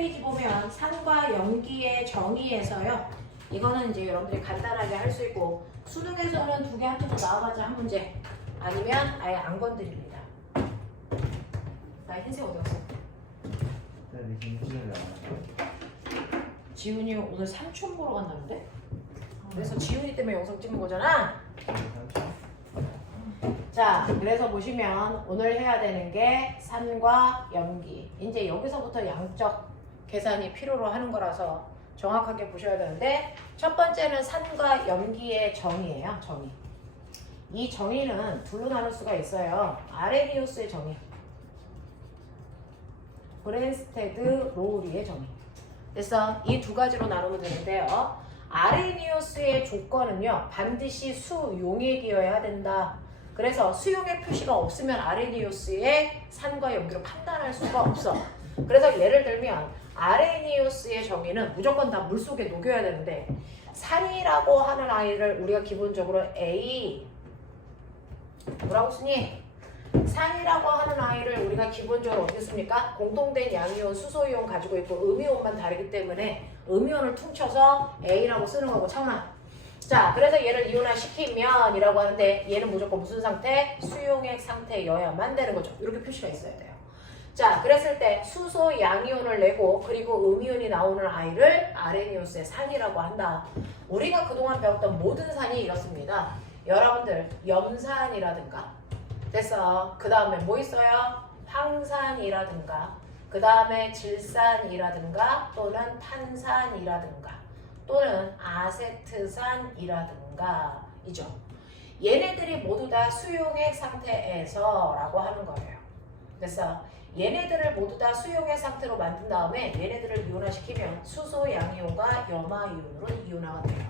페이지 보면 산과 염기의 정의에서요. 이거는 이제 여러분들이 간단하게 할 수 있고 수능에서는 두 개 합쳐서 나와봤자 한 문제 아니면 아예 안 건드립니다. 나 흰색 어디 갔어? 지훈이 오늘 삼촌 보러 간다는데? 그래서 지훈이 때문에 영상 찍는 거잖아? 자, 그래서 보시면 오늘 해야 되는 게 산과 염기. 이제 여기서부터 양적 계산이 필요로 하는 거라서 정확하게 보셔야 되는데 첫 번째는 산과 염기의 정의예요. 정의. 이 정의는 둘로 나눌 수가 있어요. 아레니우스의 정의, 브랜스테드 로우리의 정의. 그래서 이 두 가지로 나누면 되는데요. 아레니우스의 조건은요. 반드시 수용액이어야 된다. 그래서 수용액 표시가 없으면 아레니우스의 산과 염기로 판단할 수가 없어. 그래서 예를 들면 아레니우스의 정의는 무조건 다 물속에 녹여야 되는데 산이라고 하는 아이를 우리가 기본적으로 A 뭐라고 쓰니? 산이라고 하는 아이를 우리가 기본적으로 어떻게 씁니까? 공통된 양이온, 수소이온 가지고 있고 음이온만 다르기 때문에 음이온을 퉁쳐서 A라고 쓰는 거고 창아. 자, 그래서 얘를 이온화시키면 이라고 하는데 얘는 무조건 무슨 상태? 수용액 상태여야만 되는 거죠. 이렇게 표시가 있어야 돼요. 자, 그랬을 때 수소 양이온을 내고 그리고 음이온이 나오는 아이를 아레니우스의 산이라고 한다. 우리가 그동안 배웠던 모든 산이 이렇습니다. 여러분들 염산이라든가 됐어. 그 다음에 뭐 있어요? 황산이라든가 그 다음에 질산이라든가 또는 탄산이라든가 또는 아세트산이라든가 이죠. 얘네들이 모두 다 수용액 상태에서 라고 하는 거예요. 그래서 얘네들을 모두 다 수용액 상태로 만든 다음에 얘네들을 이온화시키면 수소 양이온과 염화이온으로 이온화가 돼요.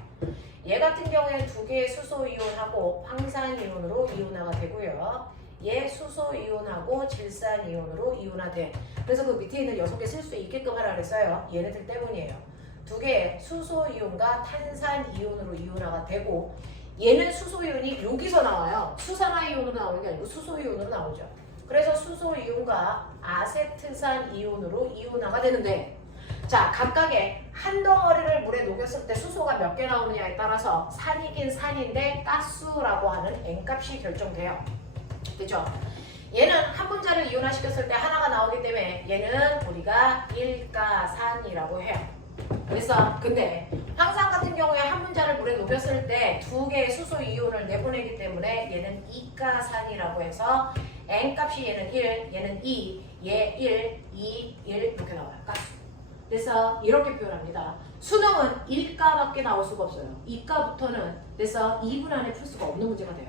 얘 같은 경우에 두 개의 수소 이온하고 황산 이온으로 이온화가 되고요. 얘 수소 이온하고 질산 이온으로 이온화돼. 그래서 그 밑에 있는 6개 쓸 수 있게끔 하라 그랬어요. 얘네들 때문이에요. 두 개의 수소 이온과 탄산 이온으로 이온화가 되고 얘는 수소 이온이 여기서 나와요. 수산화 이온으로 나오는 게 아니고 수소 이온으로 나오죠. 그래서 수소 이온과 아세트산 이온으로 이온화가 되는데 자, 각각의 한 덩어리를 물에 녹였을 때 수소가 몇 개 나오느냐에 따라서 산이긴 산인데 가스라고 하는 N값이 결정돼요. 그죠? 얘는 한 분자를 이온화시켰을 때 하나가 나오기 때문에 얘는 우리가 일가산이라고 해요. 그래서 근데 황산 같은 경우에 한 분자를 물에 녹였을 때 두 개의 수소 이온을 내보내기 때문에 얘는 이가산이라고 해서 N값이 얘는 1, 얘는 2, 얘 1, 2, 1 이렇게 나와요. 가스. 그래서 이렇게 표현합니다. 수능은 1가밖에 나올 수가 없어요. 2가부터는 그래서 2분 안에 풀 수가 없는 문제가 돼요.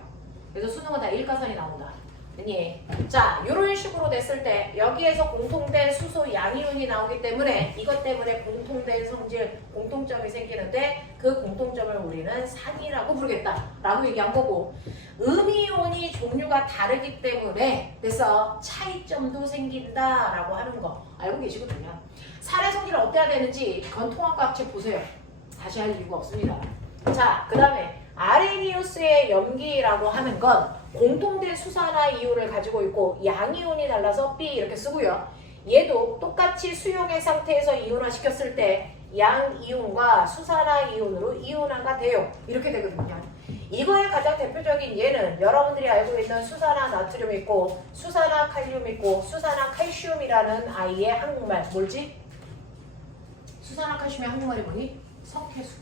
그래서 수능은 다 1가산이 나온다. 아니, 자, 이런 식으로 됐을 때 여기에서 공통된 수소 양이온이 나오기 때문에 이것 때문에 공통된 성질, 공통점이 생기는데 그 공통점을 우리는 산이라고 부르겠다라고 얘기한 거고 음이온이 종류가 다르기 때문에 그래서 차이점도 생긴다라고 하는 거 알고 계시거든요. 산의 성질을 어때야 되는지 그건 통합과 합체 보세요. 다시 할 이유가 없습니다. 자, 그 다음에 아레니우스의 염기라고 하는 건 공통된 수산화 이온을 가지고 있고 양이온이 달라서 B 이렇게 쓰고요. 얘도 똑같이 수용액 상태에서 이온화시켰을 때 양이온과 수산화 이온으로 이온화가 돼요. 이렇게 되거든요. 이거의 가장 대표적인 예는 여러분들이 알고 있는 수산화 나트륨 있고 수산화 칼륨 있고 수산화 칼슘이라는 아이의 한국말 뭘지? 수산화 칼슘의 한국말이 뭐니? 석회수.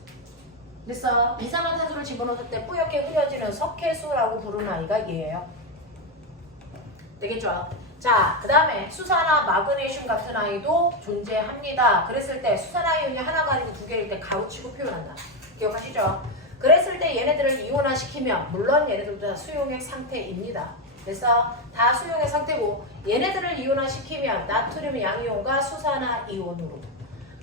그래서 이산화탄소를 집어넣을 때 뿌옇게 흐려지는 석회수라고 부르는 아이가 얘예요. 되겠죠? 자, 그 다음에 수산화 마그네슘 같은 아이도 존재합니다. 그랬을 때 수산화 이온이 하나가 아니고 두 개일 때 가로치고 표현한다. 기억하시죠? 그랬을 때 얘네들을 이온화시키면 물론 얘네들도 다 수용액 상태입니다. 그래서 다 수용액 상태고 얘네들을 이온화시키면 나트륨 양이온과 수산화 이온으로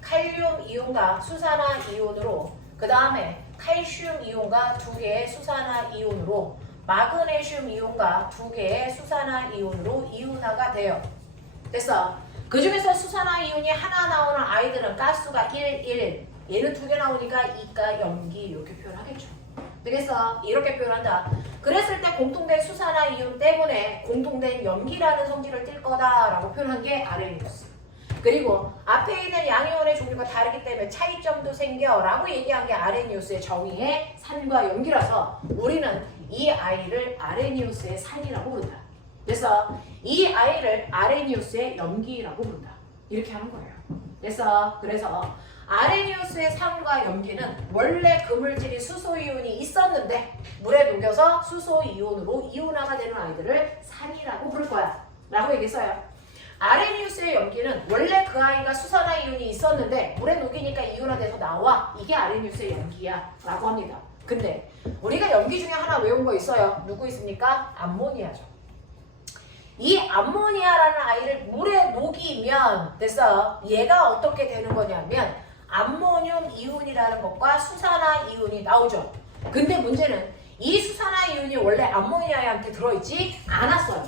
칼륨 이온과 수산화 이온으로 그 다음에 칼슘 이온과 두 개의 수산화 이온으로 마그네슘 이온과 두 개의 수산화 이온으로 이온화가 돼요. 그래서 그 중에서 수산화 이온이 하나 나오는 아이들은 가스가 1, 1 얘는 두 개 나오니까 2가 염기 이렇게 표현하겠죠. 그래서 이렇게 표현한다. 그랬을 때 공통된 수산화 이온 때문에 공통된 염기라는 성질을 띨 거다라고 표현한 게 아레니우스. 그리고 앞에 있는 양이온의 종류가 다르기 때문에 차이점도 생겨라고 얘기한 게 아레니우스의 정의의 산과 염기라서 우리는 이 아이를 아레니우스의 산이라고 부른다. 그래서 이 아이를 아레니우스의 염기라고 부른다. 이렇게 하는 거예요. 그래서 아레니우스의 산과 염기는 원래 그물질이 수소이온이 있었는데 물에 녹여서 수소이온으로 이온화가 되는 아이들을 산이라고 부를 거야 라고 얘기했어요. 아레니우스의 염기는 원래 그 아이가 수산화이온이 있었는데 물에 녹이니까 이온화돼서 나와. 이게 아레니우스의 염기야 라고 합니다. 근데 우리가 염기 중에 하나 외운 거 있어요. 누구 있습니까? 암모니아죠. 이 암모니아라는 아이를 물에 녹이면 얘가 어떻게 되는 거냐면 암모늄 이온이라는 것과 수산화 이온이 나오죠. 근데 문제는 이 수산화 이온이 원래 암모니아한테 들어있지 않았어요.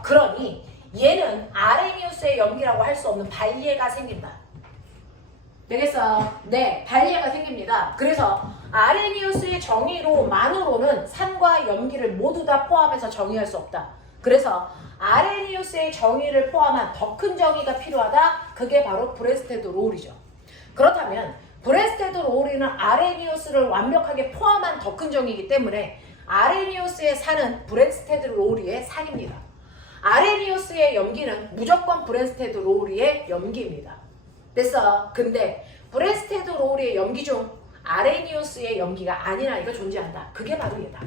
그러니 얘는 아레니우스의 염기라고 할 수 없는 발예가 생긴다. 되겠어? 네, 발예가 생깁니다. 그래서 아레니우스의 정의로만으로는 산과 염기를 모두 다 포함해서 정의할 수 없다. 그래서 아레니우스의 정의를 포함한 더 큰 정의가 필요하다. 그게 바로 브레스테드 로울이죠. 그렇다면 브레스테드 로울이는 아레니우스를 완벽하게 포함한 더 큰 정의이기 때문에 아레니우스의 산은 브레스테드 로울이의 산입니다. 아레니우스의 염기는 무조건 브레스테드 로울이의 염기입니다. 근데 브레스테드 로울이의 염기 중 아레니우스의 염기가 아닌 아이가 존재한다. 그게 바로 얘다.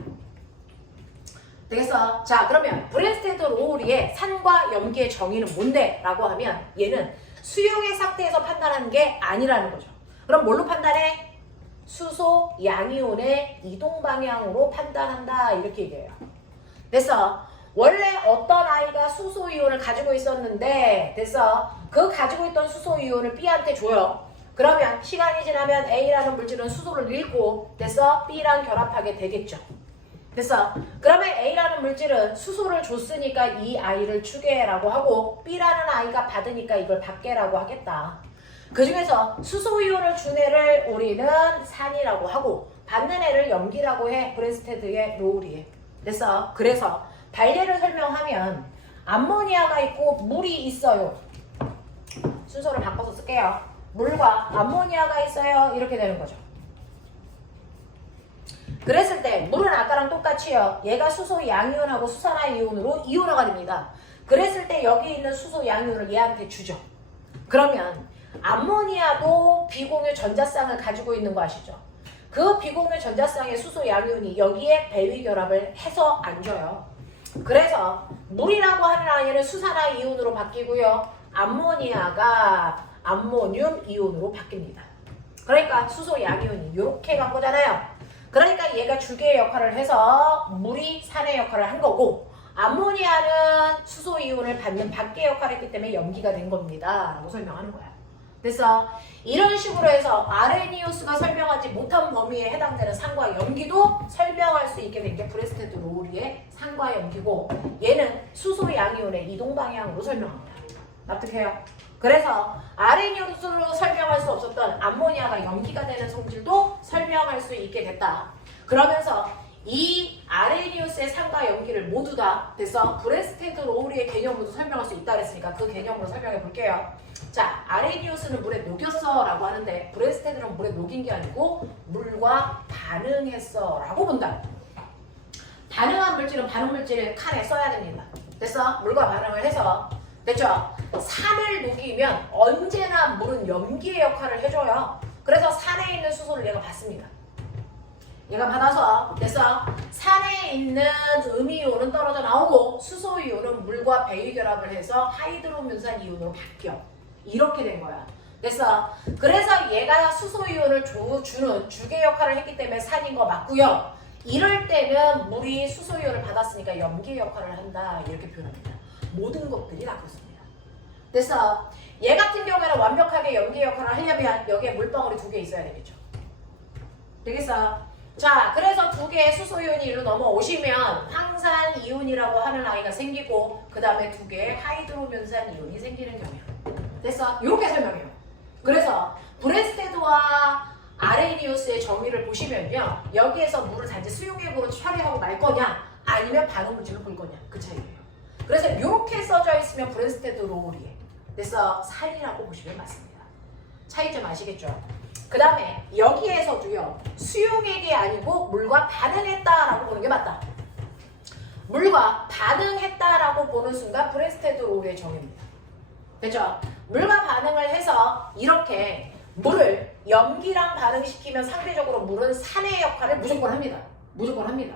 되겠어? 자, 그러면 브레스테드 로울이의 산과 염기의 정의는 뭔데? 라고 하면 얘는 수용액 상태에서 판단하는 게 아니라는 거죠. 그럼 뭘로 판단해? 수소 양이온의 이동 방향으로 판단한다. 이렇게 얘기해요. 원래 어떤 아이가 수소이온을 가지고 있었는데 그 가지고 있던 수소이온을 B한테 줘요. 그러면 시간이 지나면 A라는 물질은 수소를 잃고 B랑 결합하게 되겠죠. 그러면 A라는 물질은 수소를 줬으니까 이 아이를 주게라고 하고 B라는 아이가 받으니까 이걸 받게라고 하겠다. 그 중에서 수소이온을 준 애를 우리는 산이라고 하고 받는 애를 염기라고 해. 브레스테드의 로울이에요. 그래서 발예를 설명하면 암모니아가 있고 물이 있어요. 순서를 바꿔서 쓸게요. 물과 암모니아가 있어요. 이렇게 되는 거죠. 그랬을 때 물은 아까랑 똑같이요. 얘가 수소 양이온하고 수산화 이온으로 이온화가 됩니다. 그랬을 때 여기 있는 수소 양이온을 얘한테 주죠. 그러면 암모니아도 비공유 전자쌍을 가지고 있는 거 아시죠? 그 비공유 전자쌍의 수소 양이온이 여기에 배위 결합을 해서 안 줘요. 그래서 물이라고 하는 아이는 수산화 이온으로 바뀌고요. 암모니아가 암모늄 이온으로 바뀝니다. 그러니까 수소 양이온이 이렇게 간 거잖아요. 그러니까 얘가 주계의 역할을 해서 물이 산의 역할을 한 거고 암모니아는 수소 이온을 받는 밖의 역할을 했기 때문에 염기가 된 겁니다. 라고 설명하는 거야. 이런 식으로 해서 아레니우스가 설명하지 못한 범위에 해당되는 산과 염기도 설명할 수 있게 된 게 브레스테드 로울이의 산과 염기고 얘는 수소 양이온의 이동 방향으로 설명합니다. 납득해요? 그래서 아레니우스로 설명할 수 없었던 암모니아가 염기가 되는 성질도 설명할 수 있게 됐다. 그러면서 이 아레니우스의 산과 염기를 모두 다 브레스테드 로울이의 개념으로도 설명할 수 있다 그랬으니까 그 개념으로 설명해 볼게요. 자, 아레니우스는 물에 녹였어 라고 하는데 브레스테드는 물에 녹인 게 아니고 물과 반응했어 라고 본다. 반응한 물질은 반응 물질 칸에 써야 됩니다. 물과 반응을 해서 됐죠? 산을 녹이면 언제나 물은 염기의 역할을 해줘요. 그래서 산에 있는 수소를 얘가 받습니다. 얘가 받아서 산에 있는 음이온은 떨어져 나오고 수소이온은 물과 배위 결합을 해서 하이드로면산 이온으로 바뀌어. 이렇게 된 거야. 그래서 얘가 수소이온을 주는 주계 역할을 했기 때문에 산인 거 맞고요. 이럴 때는 물이 수소이온을 받았으니까 염기 역할을 한다. 이렇게 표현합니다. 모든 것들이 다 그렇습니다. 얘 같은 경우에는 완벽하게 염기 역할을 하려면 여기에 물방울이 2개 있어야 되겠죠. 자, 그래서 2개의 수소이온이 이리로 넘어오시면 황산 이온이라고 하는 아이가 생기고 그 다음에 2개의 하이드로면산 이온이 생기는 경우야. 이렇게 설명해요. 그래서 브레스테드와 아레니우스의 정의를 보시면요. 여기에서 물을 단지 수용액으로 처리하고 말 거냐 아니면 반응물질로 볼 거냐 그 차이예요. 그래서 이렇게 써져 있으면 브레스테드 로울이에요. 그래서 산이라고 보시면 맞습니다. 차이점 아시겠죠? 그 다음에 여기에서도요. 수용액이 아니고 물과 반응했다라고 보는 게 맞다. 물과 반응했다라고 보는 순간 브레스테드 롤의 정의입니다. 그죠? 물과 반응을 해서 이렇게 물을 염기랑 반응시키면 상대적으로 물은 산의 역할을 무조건 합니다. 무조건 합니다.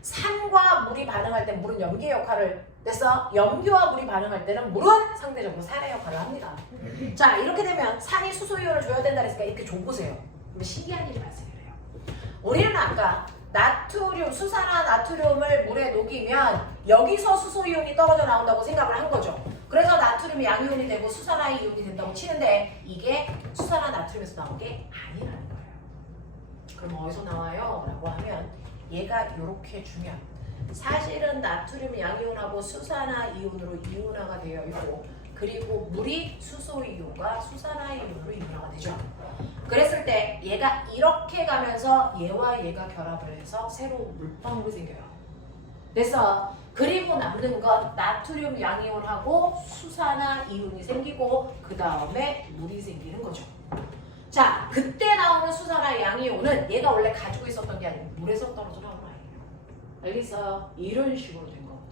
산과 물이 반응할 때 물은 염기의 역할을 그래서 염기와 물이 반응할 때는 물은 상대적으로 산의 역할을 합니다. 자, 이렇게 되면 산이 수소이온을 줘야 된다 그랬으니까 이렇게 줘보세요. 그러면 신기한 일이 발생해요. 우리는 아까 나트륨, 수산화 나트륨을 물에 녹이면 여기서 수소이온이 떨어져 나온다고 생각을 한 거죠. 그래서 나트륨이 양이온이 되고 수산화 이온이 된다고 치는데 이게 수산화 나트륨에서 나온 게 아니라는 거예요. 그럼 어디서 나와요? 라고 하면 얘가 이렇게 주면 사실은 나트륨 양이온하고 수산화 이온으로 이온화가 되어 있고 그리고 물이 수소이온과 수산화 이온으로 이온화가 되죠. 그랬을 때 얘가 이렇게 가면서 얘와 얘가 결합을 해서 새로운 물방울이 생겨요. 그래서 그리고 남는 건 나트륨 양이온하고 수산화 이온이 생기고 그 다음에 물이 생기는 거죠. 자, 그때 나오는 수산화 양이온은 얘가 원래 가지고 있었던 게 아니고 물에서 떨어져 나오는 아이예요. 알겠어요? 이런 식으로 된 거거든요.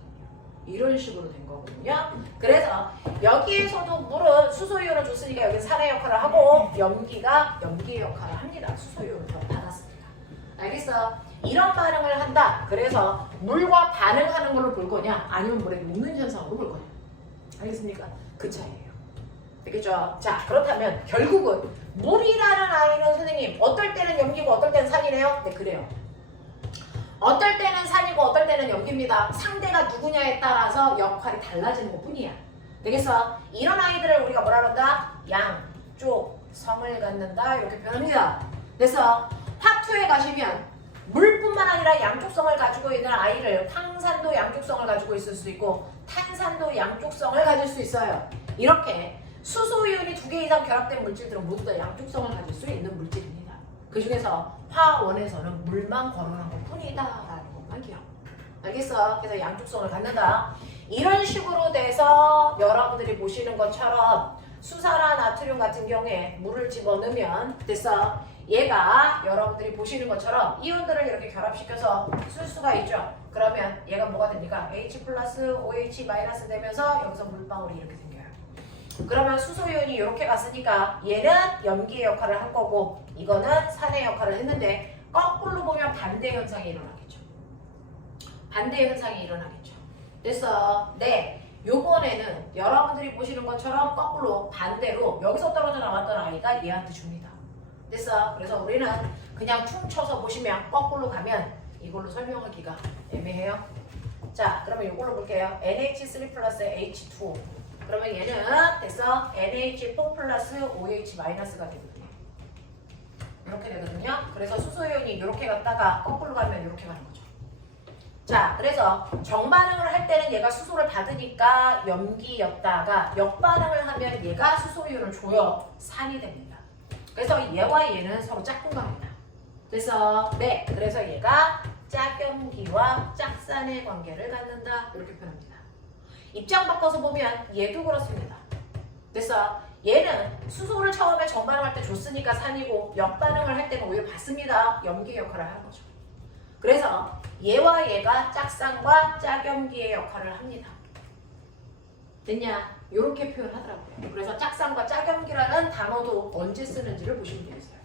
이런 식으로 된 거거든요. 그래서 여기에서도 물은 수소이온을 줬으니까 여기 산의 역할을 하고 염기가 염기의 역할을 합니다. 수소이온을 받았으니까. 알겠어? 이런 반응을 한다. 그래서 물과 반응하는 걸로 볼 거냐 아니면 물에 녹는 현상으로 볼 거냐. 알겠습니까? 그 차이예요. 되겠죠? 자, 그렇다면 결국은 물이라는 아이는 선생님 어떨 때는 염기고 어떨 때는 산이래요? 네, 그래요. 어떨 때는 산이고 어떨 때는 염기입니다. 상대가 누구냐에 따라서 역할이 달라지는 것 뿐이야. 되겠어? 이런 아이들을 우리가 뭐라 그런다? 양쪽 성을 갖는다 이렇게 표현합니다. 그래서 화투에 가시면 물뿐만 아니라 양쪽성을 가지고 있는 아이를 황산도 양쪽성을 가지고 있을 수 있고 탄산도 양쪽성을 가질 수 있어요. 이렇게 수소이온이 2개 이상 결합된 물질들은 모두 다 양쪽성을 가질 수 있는 물질입니다. 그 중에서 화원에서는 물만 거론한 것 뿐이다 라는 것만 기억. 알겠어? 그래서 양쪽성을 갖는다. 이런 식으로 돼서 여러분들이 보시는 것처럼 수산화 나트륨 같은 경우에 물을 집어넣으면 됐어. 얘가 여러분들이 보시는 것처럼 이온들을 이렇게 결합시켜서 쓸 수가 있죠. 그러면 얘가 뭐가 됩니까? H 플러스 OH 마이너스 되면서 여기서 물방울이 이렇게 생겨요. 그러면 수소이온이 이렇게 갔으니까 얘는 염기의 역할을 한 거고 이거는 산의 역할을 했는데 거꾸로 보면 반대 현상이 일어나겠죠. 반대 현상이 일어나겠죠. 됐어. 네. 요번에는 여러분들이 보시는 것처럼 거꾸로 반대로 여기서 떨어져 나왔던 아이가 얘한테 줍니다. 됐어. 그래서 우리는 그냥 퉁쳐서 보시면 거꾸로 가면 이걸로 설명하기가 애매해요. 자, 그러면 이걸로 볼게요. NH3 플러스 H2. 그러면 얘는 됐어. NH4 플러스 OH 마이너스가 되거든요. 이렇게 되거든요. 그래서 수소이온이 이렇게 갔다가 거꾸로 가면 이렇게 가는 거죠. 자, 그래서 정반응을 할 때는 얘가 수소를 받으니까 염기였다가 역반응을 하면 얘가 수소이온을 줘요. 산이 됩니다. 그래서 얘와 얘는 서로 짝꿍갑니다. 그래서 네, 그래서 얘가 짝염기와 짝산의 관계를 갖는다 이렇게 표현합니다. 입장 바꿔서 보면 얘도 그렇습니다. 그래서 얘는 수소를 처음에 정반응할 때 줬으니까 산이고 역반응을 할 때는 오히려 받습니다. 염기 역할을 하는 거죠. 그래서 얘와 얘가 짝산과 짝염기의 역할을 합니다. 됐냐? 이렇게 표현하더라고요. 그래서 짝산과 짝염기라는 단어도 언제 쓰는지를 보시면 되겠어요.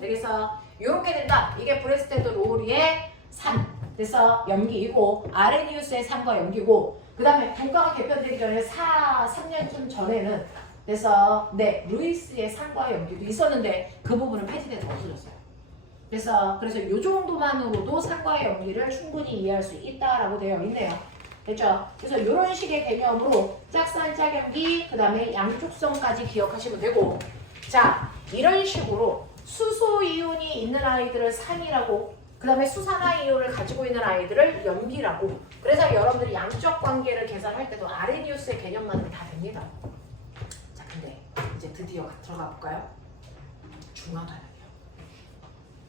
그래서 이렇게 된다. 이게 브레스테드 롤리의 산. 그래서 염기이고 아레니우스의 산과 염기고 그 다음에 국가가 개편되기 전에 3년쯤 전에는 그래서 네 루이스의 산과 염기도 있었는데 그 부분은 폐지돼서 없어졌어요. 그래서 이 정도만으로도 산과 염기를 충분히 이해할 수 있다라고 되어 있네요. 됐죠? 그래서 이런 식의 개념으로 짝산, 짝염기, 그 다음에 양쪽성까지 기억하시면 되고 자, 이런 식으로 수소 이온이 있는 아이들을 산이라고 그 다음에 수산화 이온을 가지고 있는 아이들을 염기라고 그래서 여러분들이 양적 관계를 계산할 때도 아레니우스의 개념만으로 다 됩니다. 자, 근데 이제 드디어 들어가 볼까요? 중화반응이요.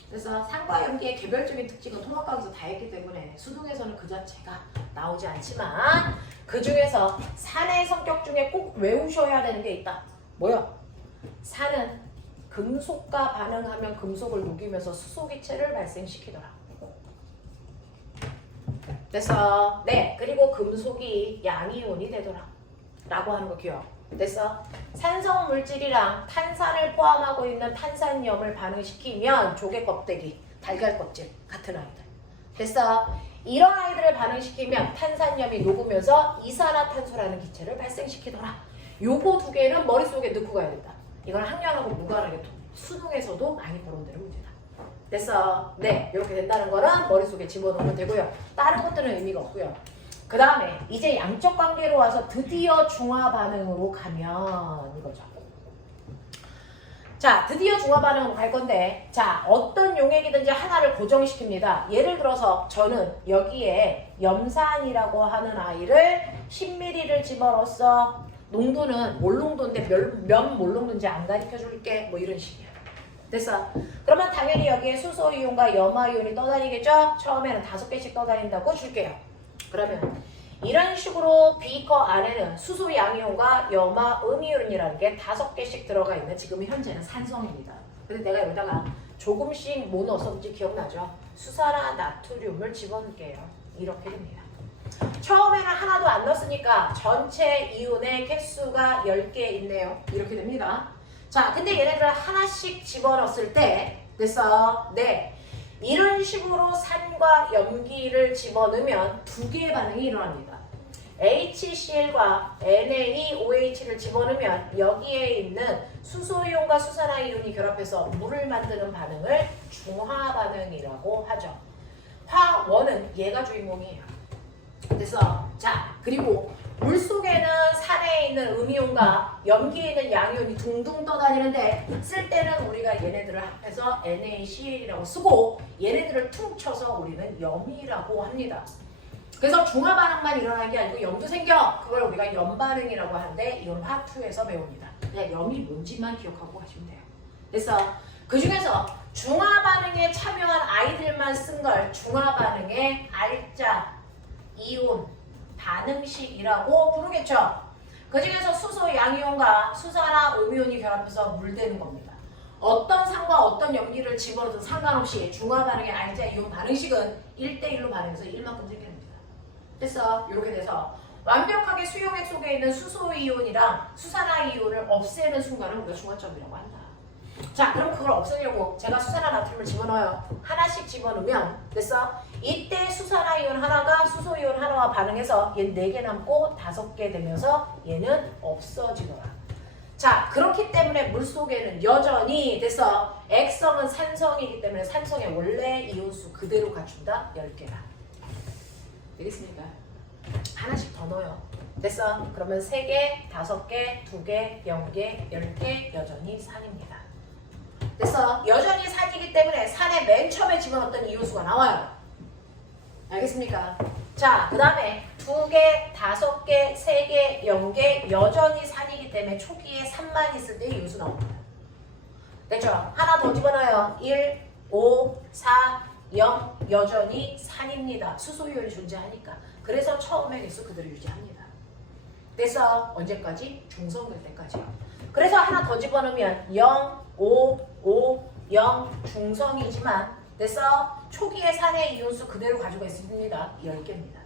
그래서 산과 염기의 개별적인 특징은 통합과학에서 다 했기 때문에 수능에서는 그 자체가 나오지 않지만 그 중에서 산의 성격 중에 꼭 외우셔야 되는 게 있다. 뭐야? 산은 금속과 반응하면 금속을 녹이면서 수소기체를 발생시키더라. 됐어? 네. 그리고 금속이 양이온이 되더라. 라고 하는 거 기억. 됐어? 산성 물질이랑 탄산을 포함하고 있는 탄산염을 반응시키면 조개 껍데기, 달걀 껍질 같은 아이들. 됐어? 이런 아이들을 반응시키면 탄산염이 녹으면서 이산화탄소라는 기체를 발생시키더라. 요거 두 개는 머릿속에 넣고 가야 된다. 이건 학년하고 무관하게 수능에서도 많이 거론되는 문제다. 됐어? 네. 이렇게 된다는 거는 머릿속에 집어넣으면 되고요. 다른 것들은 의미가 없고요. 그 다음에 이제 양적 관계로 와서 드디어 중화 반응으로 가면 이거죠. 자, 드디어 중화 반응으로 갈 건데, 자, 어떤 용액이든지 하나를 고정시킵니다. 예를 들어서 저는 여기에 염산이라고 하는 아이를 10ml를 집어넣었어. 농도는 몰농도인데 몇 몰농도인지 안 가르쳐 줄게. 뭐 이런 식이야. 됐어? 그러면 당연히 여기에 수소이온과 염화이온이 떠다니겠죠? 처음에는 5개씩 떠다닌다고 줄게요. 그러면 이런 식으로 비커 안에는 수소 양이온과 염화 음이온이라는 게 5개씩 들어가 있는 지금 현재는 산성입니다. 근데 내가 여기다가 조금씩 뭐 넣었었는지 기억나죠? 수산화 나트륨을 집어넣을게요. 이렇게 됩니다. 처음에는 하나도 안 넣었으니까 전체 이온의 개수가 10개 있네요. 이렇게 됩니다. 자, 근데 얘네들을 하나씩 집어넣었을 때 됐어? 네. 이런 식으로 산과 염기를 집어넣으면 두 개의 반응이 일어납니다. HCl과 NaOH를 집어넣으면 여기에 있는 수소이온과 수산화이온이 결합해서 물을 만드는 반응을 중화 반응이라고 하죠. 화원은 얘가 주인공이에요. 그래서 자, 그리고 물속에는 산에 있는 음이온과 염기에 있는 양이온이 둥둥 떠다니는데 쓸 때는 우리가 얘네들을 합해서 NaCl이라고 쓰고 얘네들을 퉁쳐서 우리는 염이라고 합니다. 그래서 중화 반응만 일어나는 게 아니고 염도 생겨. 그걸 우리가 염반응이라고 하는데 이건 화투에서 배웁니다. 그냥 염이 뭔지만 기억하고 가시면 돼요. 그래서 그 중에서 중화 반응에 참여한 아이들만 쓴 걸 중화 반응의 R자 이온 반응식이라고 부르겠죠. 그 중에서 수소 양이온과 수산화 음이온이 결합해서 물되는 겁니다. 어떤 산과 어떤 염기를 집어넣든 상관없이 중화 반응의 R자 이온 반응식은 1대1로 반응해서 1만큼 생깁니다. 됐어? 이렇게 돼서 완벽하게 수용액 속에 있는 수소 이온이랑 수산화 이온을 없애는 순간을 우리가 중화점이라고 한다. 자, 그럼 그걸 없애려고 제가 수산화 나트륨을 집어넣어요. 하나씩 집어넣으면 됐어? 이때 수산화 이온 하나가 수소 이온 하나와 반응해서 얘는 4개 남고 5개 되면서 얘는 없어지더라. 자, 그렇기 때문에 물속에는 여전히 됐어? 액성은 산성이기 때문에 산성의 원래 이온수 그대로 갖춘다. 10개다. 되겠습니까? 하나씩 더 넣어요. 됐어? 그러면 3개, 5개, 2개, 0개, 10개 여전히 산입니다. 됐어? 여전히 산이기 때문에 산에 맨 처음에 집어넣었던 이온수가 나와요. 알겠습니까? 자, 그 다음에 2개, 5개, 3개, 0개 여전히 산이기 때문에 초기에 산만 있을 때 이온수 나옵니다. 됐죠? 하나 더 집어넣어요. 1, 5, 4, 0 여전히 산입니다. 수소이온이 존재하니까. 그래서 처음에 개수 그대로 유지합니다. 그래서 언제까지? 중성 될 때까지요. 그래서 하나 더 집어넣으면 0, 5, 5, 0 중성이지만 됐어? 초기에 산의 이온수 그대로 가지고 있습니다. 10개입니다.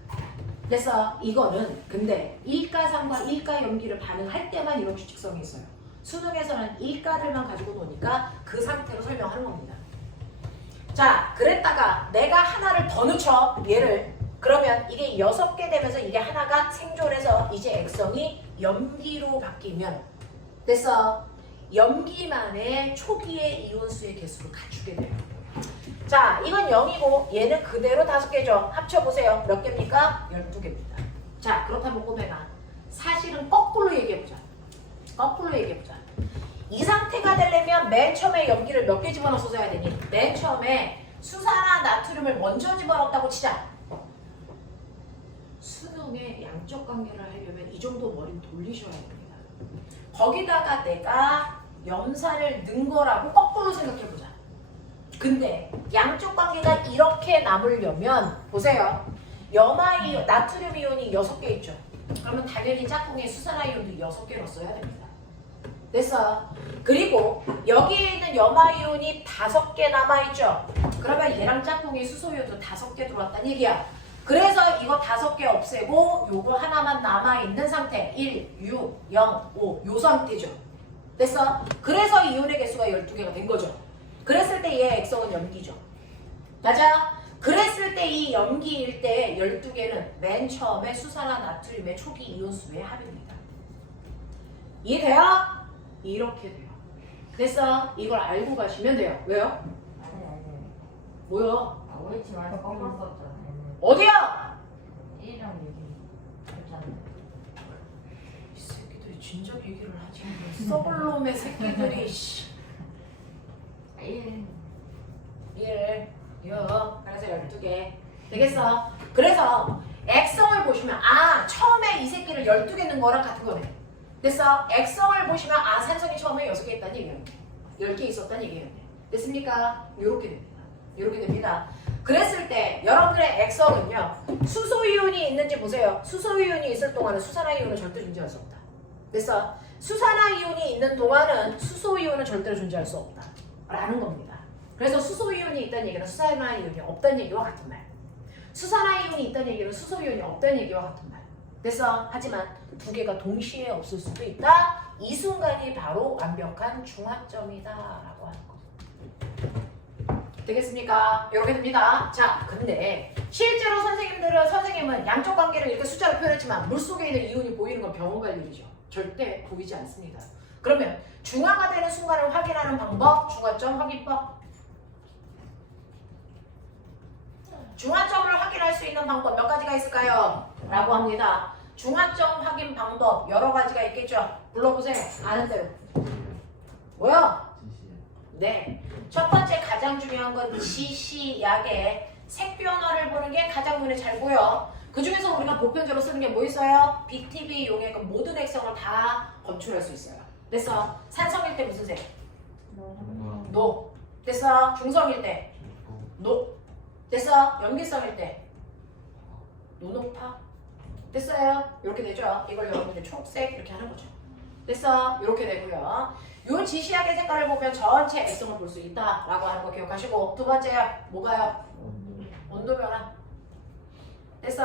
그래서 이거는 근데 일가산과 일가염기를 반응할 때만 이런 규칙성이 있어요. 수능에서는 일가들만 가지고 노니까 그 상태로 설명하는 겁니다. 자, 그랬다가 내가 하나를 더 넣죠. 얘를. 그러면 이게 6개 되면서 이게 하나가 생존해서 이제 액성이 염기로 바뀌면 됐어? 염기만의 초기의 이온수의 개수를 갖추게 돼요. 자, 이건 0이고 얘는 그대로 5개죠. 합쳐보세요. 몇 개입니까? 12개입니다. 자, 그렇다면 꼬매가 사실은 거꾸로 얘기해보자. 거꾸로 얘기해보자. 이 상태가 되려면 맨 처음에 염기를 몇 개 집어넣어서 써야 되니? 맨 처음에 수산화 나트륨을 먼저 집어넣었다고 치자. 수능의 양적 관계를 하려면 이 정도 머리는 돌리셔야 됩니다. 거기다가 내가 염산을 넣은 거라고 거꾸로 생각해보자. 근데 양적 관계가 이렇게 남으려면 보세요. 나트륨 이온이 6개 있죠. 그러면 당연히 짝꿍에 수산화이온도 6개로 써야 됩니다. 됐어. 그리고 여기에 있는 염화이온이 5개 남아있죠. 그러면 얘랑 짝꿍이 수소이온도 5개 들어왔다는 얘기야. 그래서 이거 5개 없애고 요거 하나만 남아있는 상태 1, 6, 0, 5 요 상태죠. 됐어? 그래서 이온의 개수가 12개가 된 거죠. 그랬을 때 얘 액성은 염기죠. 맞아? 그랬을 때 이 염기일 때 12개는 맨 처음에 수산화 나트륨의 초기 이온수의 합입니다. 이해돼요? 이렇게 돼요. 됐어? 이걸 알고 가시면 돼요. 왜요? 아니. 뭐야? 아, 우리 집 안에서 거꾸로 썼잖아. 어디야? 1이랑 6이 그렇잖아. 이 새끼들이 진작 얘기를 하지. 썩을 놈의 새끼들이 씨. 1. 1, 6, 그래서 12개. 되겠어? 그래서 액성을 보시면 처음에 이 새끼를 12개 넣은 거랑 같은 거네. 됐어? 액성을 보시면 산성이 처음에 6개 있다는 얘기예요. 10개 있었다는 얘기예요. 됐습니까? 요렇게 됩니다. 요렇게 됩니다. 그랬을 때 여러분들의 액성은요. 수소이온이 있는지 보세요. 수소이온이 있을 동안은 수산화이온은 절대 존재할 수 없다. 됐어? 수산화이온이 있는 동안은 수소이온은 절대로 존재할 수 없다. 라는 겁니다. 그래서 수소이온이 있다는 얘기는 수산화이온이 없다는 얘기와 같은 말. 수산화이온이 있다는 얘기는 수소이온이 없다는 얘기와 같은 말. 됐어? 하지만 2개가 동시에 없을 수도 있다. 이 순간이 바로 완벽한 중화점이다 라고 하는 거. 되겠습니까? 이렇게 됩니다. 자, 근데 실제로 선생님은 양쪽 관계를 이렇게 숫자로 표현했지만 물속에 있는 이온이 보이는 건 병원 갈 일이죠. 절대 보이지 않습니다. 그러면 중화가 되는 순간을 확인하는 방법, 중화점 확인법. 중화점을 확인할 수 있는 방법 몇 가지가 있을까요? 라고 합니다. 중화점 확인 방법 여러 가지가 있겠죠? 불러보세요. 아는 대로. 뭐야? 네. 첫 번째 가장 중요한 건 지시약의 색변화를 보는 게 가장 눈에 잘 보여. 그 중에서 우리가 보편적으로 쓰는 게 뭐 있어요? BTB 이용해 그 모든 액성을 다 검출할 수 있어요. 됐어? 산성일 때 무슨 색? 노. 됐어? 중성일 때? 노. 됐어? 염기성일 때? 노노파. 됐어요? 이렇게 되죠? 이걸 여러분들이 초록색 이렇게 하는 거죠. 됐어? 이렇게 되고요. 요 지시약의 색깔을 보면 전체 액성을 볼 수 있다라고 하는 거 기억하시고, 두 번째 뭐가요? 온도 변화. 됐어?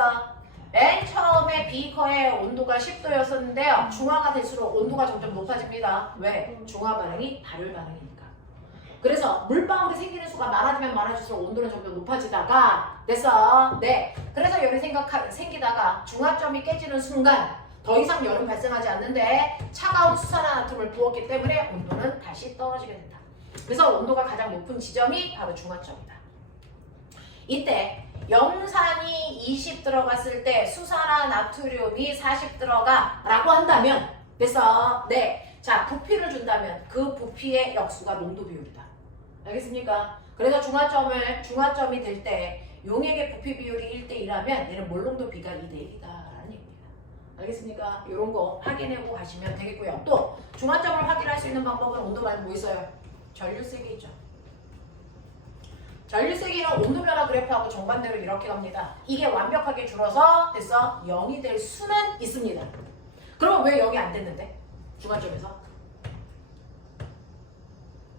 맨 처음에 비커의 온도가 10도였었는데요. 중화가 될수록 온도가 점점 높아집니다. 왜? 중화 반응이 발열 반응이니까. 그래서 물방울이 생기는 수가 많아지면 많아질수록 온도는 점점 높아지다가 됐어? 네. 그래서 열이 생기다가 중화점이 깨지는 순간 더 이상 열은 발생하지 않는데 차가운 수산화나트륨을 부었기 때문에 온도는 다시 떨어지게 된다. 그래서 온도가 가장 높은 지점이 바로 중화점이다. 이때 염산이 20 들어갔을 때 수산화나트륨이 40 들어가 라고 한다면 됐어? 네. 자, 부피를 준다면 그 부피의 역수가 농도 비율이다. 알겠습니까? 그래서 중화점이 될 때 용액의 부피 비율이 1대1하면 얘는 몰농도 비가 2대1이다 라는 얘기입니다. 알겠습니까? 이런 거 확인하고 가시면 되겠고요. 또 중화점을 확인할 수 있는 방법은 온도 말고 뭐 있어요? 전류세기 있죠. 전류세기는 온도 변화 그래프하고 정반대로 이렇게 갑니다. 이게 완벽하게 줄어서 됐어? 0이 될 수는 있습니다. 그러면 왜 0이 안 됐는데? 중화점에서?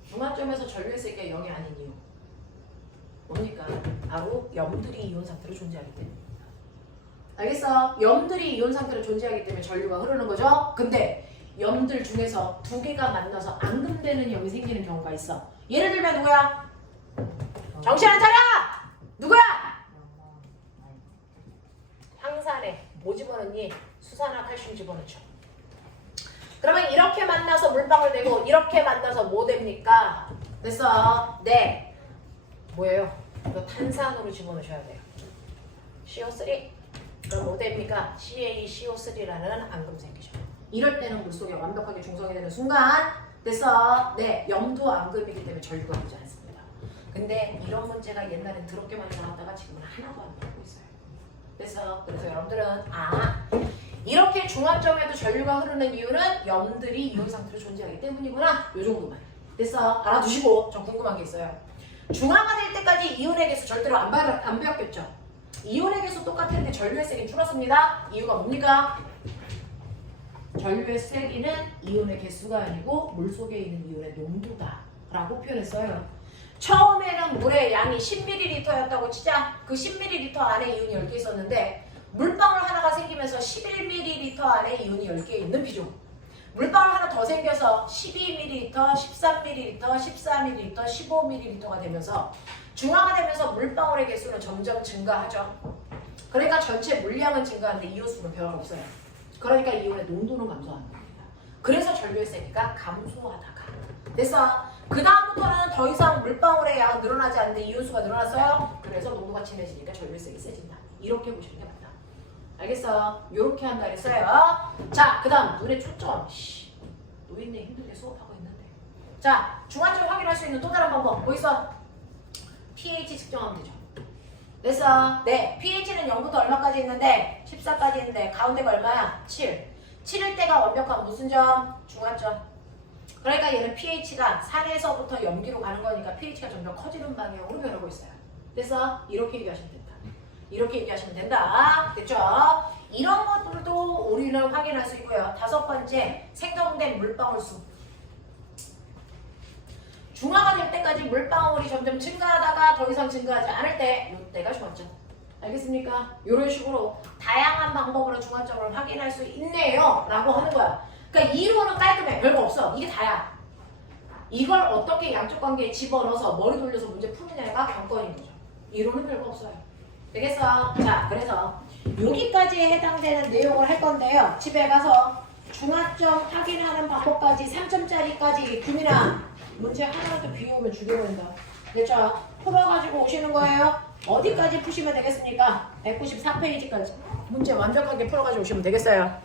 중화점에서 전류의 세기가 0이 아닌 이유 뭡니까? 바로 염들이 이온 상태로 존재하기 때문입니다. 알겠어? 염들이 이온 상태로 존재하기 때문에 전류가 흐르는 거죠? 근데 염들 중에서 2개가 만나서 앙금되는 염이 생기는 경우가 있어. 예를 들면 누구야? 정신 안 차려! 누구야? 황산에 뭐 집어넣니? 수산화 칼슘 집어넣죠. 그러면 이렇게 만나서 물방울 되고 이렇게 만나서 뭐 됩니까? 됐어? 네. 뭐예요? 이거 탄산으로 집어넣으셔야 돼요. CO3. 그럼 뭐 됩니까? CaCO3라는 앙금 생기죠. 이럴 때는 물속에 완벽하게 중성이 되는 순간 됐어? 네. 염도 앙금이기 때문에 전류가 오지 않습니다. 근데 이런 문제가 옛날엔 더럽게 많이 나왔다가 지금은 하나도 안 나오고 있어요. 됐어? 그래서 여러분들은 이렇게 중화점에도 전류가 흐르는 이유는 염들이 이온 상태로 존재하기 때문이구나. 요 정도만. 됐어? 알아두시고 좀 궁금한 게 있어요. 중화가 될 때까지 이온의 개수 절대로 안 바뀌었죠. 이온의 개수 똑같은데 전류의 색이 줄었습니다. 이유가 뭡니까? 전류의 세기는 이온의 개수가 아니고 물 속에 있는 이온의 농도다 라고 표현했어요. 처음에는 물의 양이 10ml였다고 치자. 그 10ml 안에 이온이 10개 있었는데 물방울 하나가 생기면서 11ml 안에 이온이 10개 있는 비중. 물방울 하나 더 생겨서 12ml, 13ml, 14ml, 15ml가 되면서 중화가 되면서 물방울의 개수는 점점 증가하죠. 그러니까 전체 물량은 증가하는데 이온수는 변함없어요. 그러니까 이온의 농도는 감소하는 겁니다. 그래서 전류의 세기가 감소하다가 됐어. 그 다음부터는 더 이상 물방울의 양은 늘어나지 않는데 이온수가 늘어났어요. 그래서 농도가 진해지니까 전류의 세기 세진다. 이렇게 보시는 게 맞다. 알겠어? 요렇게 한다 그랬어요. 자, 그 다음 눈에 초점. 노인네 힘들게 수업하고 있는데. 자, 중화점 확인할 수 있는 또 다른 방법 뭐 있어? pH 측정하면 되죠. 됐어? 네, pH는 0부터 얼마까지 있는데 14까지 있는데 가운데가 얼마야? 7. 7일 때가 완벽한 무슨 점? 중화점. 그러니까 얘는 pH가 3에서부터 염기로 가는 거니까 pH가 점점 커지는 방향으로 변하고 있어요. 그래서 이렇게 얘기하시면 된다. 이렇게 얘기하시면 된다. 됐죠? 이런 것들도 우리는 확인할 수 있고요. 5번째, 생성된 물방울 수. 중화가 될 때까지 물방울이 점점 증가하다가 더 이상 증가하지 않을 때 이때가 중화점. 알겠습니까? 이런 식으로 다양한 방법으로 중화점을 확인할 수 있네요 라고 하는 거야. 그러니까 이론은 깔끔해. 별거 없어. 이게 다야. 이걸 어떻게 양쪽 관계에 집어넣어서 머리 돌려서 문제 푸느냐가 관건인 거죠. 이론은 별거 없어요. 되겠어? 자, 그래서 여기까지 해당되는 내용을 할 건데요. 집에 가서 중화점 확인하는 방법까지 3점짜리까지 규민아 문제 하나라도 비우면 죽여버린다. 됐죠? 풀어가지고 오시는 거예요. 어디까지 푸시면 되겠습니까? 194페이지까지 문제 완벽하게 풀어가지고 오시면 되겠어요.